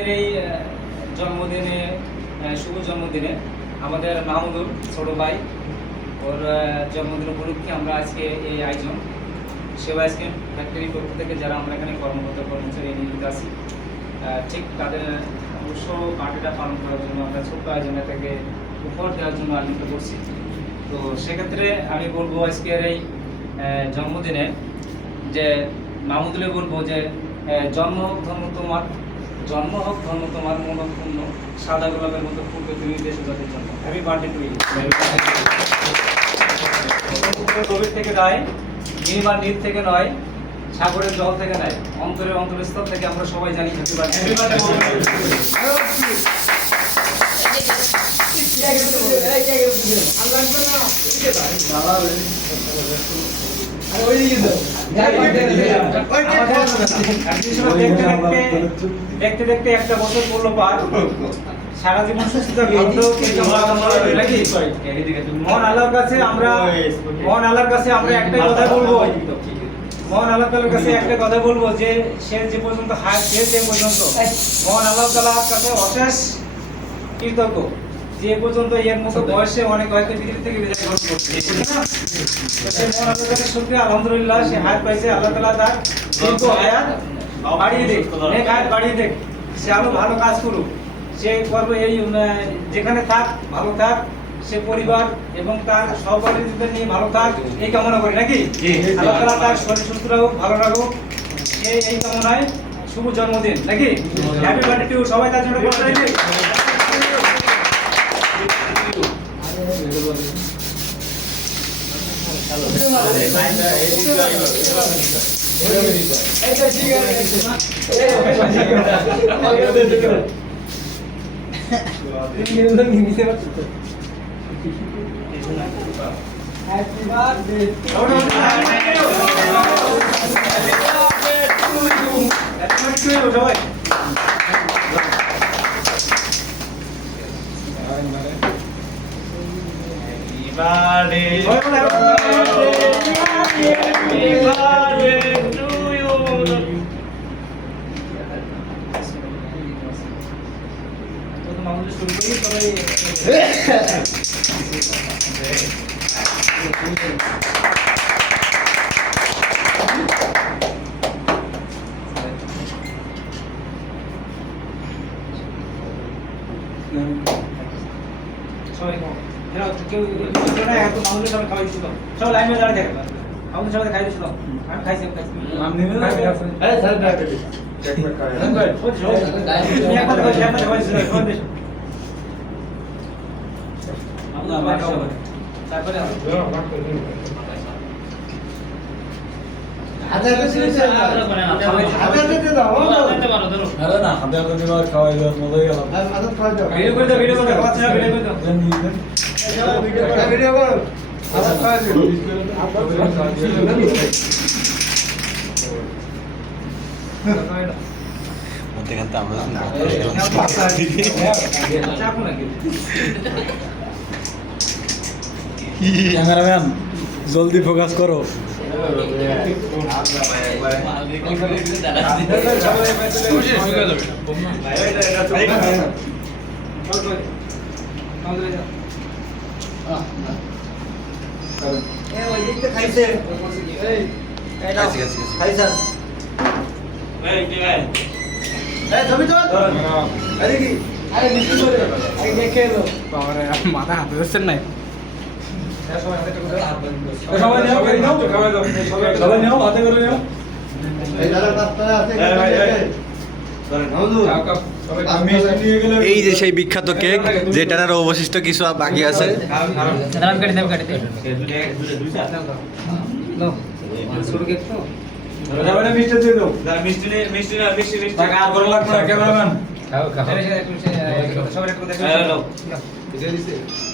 এর এই জন্মদিনে শুভ জন্মদিনে আমাদের মাহমুদুল ছোট ভাই, ওর জন্মদিন উপলক্ষে আমরা আজকে এই আয়োজন, সেবা আইসক্রিম ফ্যাক্টরির পক্ষ থেকে যারা আমরা এখানে কর্মরত কর্মচারী নিয়োজিত আছি ঠিক তাদের অবশ্য পার্টিটা পালন করার জন্য, আমরা ছোট্ট আয়োজন থেকে উপহার দেওয়ার জন্য আয়োজিত করছি। তো সেক্ষেত্রে আমি বলব আজকের এই জন্মদিনে যে মাহমুদুলে বলব যে জন্ম ধর্ম তোমার জন্ম হোক ধর্ম তোমার মনপূর্ণ সাদা গোলাপের মতো ফুলবে তুমি দেশ জাতির জন্য হ্যাপি বার্থডে টু ইউ গভীর থেকে নয় নির্মাণ নীর থেকে নয় সাগরের জল থেকে নয় অন্তরের অন্তরস্থল থেকে আমরা সবাই জানি হ্যাপি বার্থডে দেখতে দেখতে একটা বছর পড়ল পার সারা জীবন সুস্থ কামনা মহান আল্লাহর কাছে আমরা মহান আল্লাহর কাছে আমরা একটাই কথা বলব। মহান আল্লাহ কাছে একটা কথা বলব যে সে যে পর্যন্ত হায়াত সে পর্যন্ত মহান আল্লাহ তালার কাছে অশেষ কৃতজ্ঞ। যে পর্যন্ত এর মতো বয়সে অনেক হয়তো পৃথিবী থেকে বিদায় গ্রহণ করছে। সে মহান আল্লাহ কাছে শুকরিয়া আলহামদুলিল্লাহ সে হায়াত পাইছে আল্লাহ তালা তার দীর্ঘ হায়াত বাড়িয়ে দেখ নেক হায়াত বাড়িয়ে দেখ সে আরও ভালো কাজ করুক। সে করবে এই যেখানে থাক ভালো থাক। সে পরিবার এবং তার সহপাঠীদের নিয়ে ভালো থাক এই কামনা করি নাকি? আল্লাহ তালা তার শরীর সুস্থ রাখুক ভালো রাখুক। সে এই কামনায় শুভ জন্মদিন নাকি? হ্যাপি বার্থডে টু সবাই তার জন্য happy birthday happy birthday to you বলতে নাকি সবাই সবাই খাও। এরা কেউ এত মামুলি সবাই খাওয়াই দিছিল। সবাই লাইনে দাঁড়িয়ে থাকে। মামুলি সবাই খাই দিছিল। আমি খাইছি, খাওয়াই দেওয়ার মতোই গেলাম ভিডিও করে দাও, ভিডিও করে দাও, ভিডিও করে দাও। মধ্যেখানটা আমরা চাপো নাকি? ক্যামেরাম্যান জলদি ফোকাস করো চল, মাথা হাতে দিচ্ছেন নাই হ্যাঁ, সবাই নেও সবাই নেও হাতে করে নেও এই যে সেই বিখ্যাত কেক যেটার আরও অবশিষ্ট কিছু বাকি আছে। মিষ্টি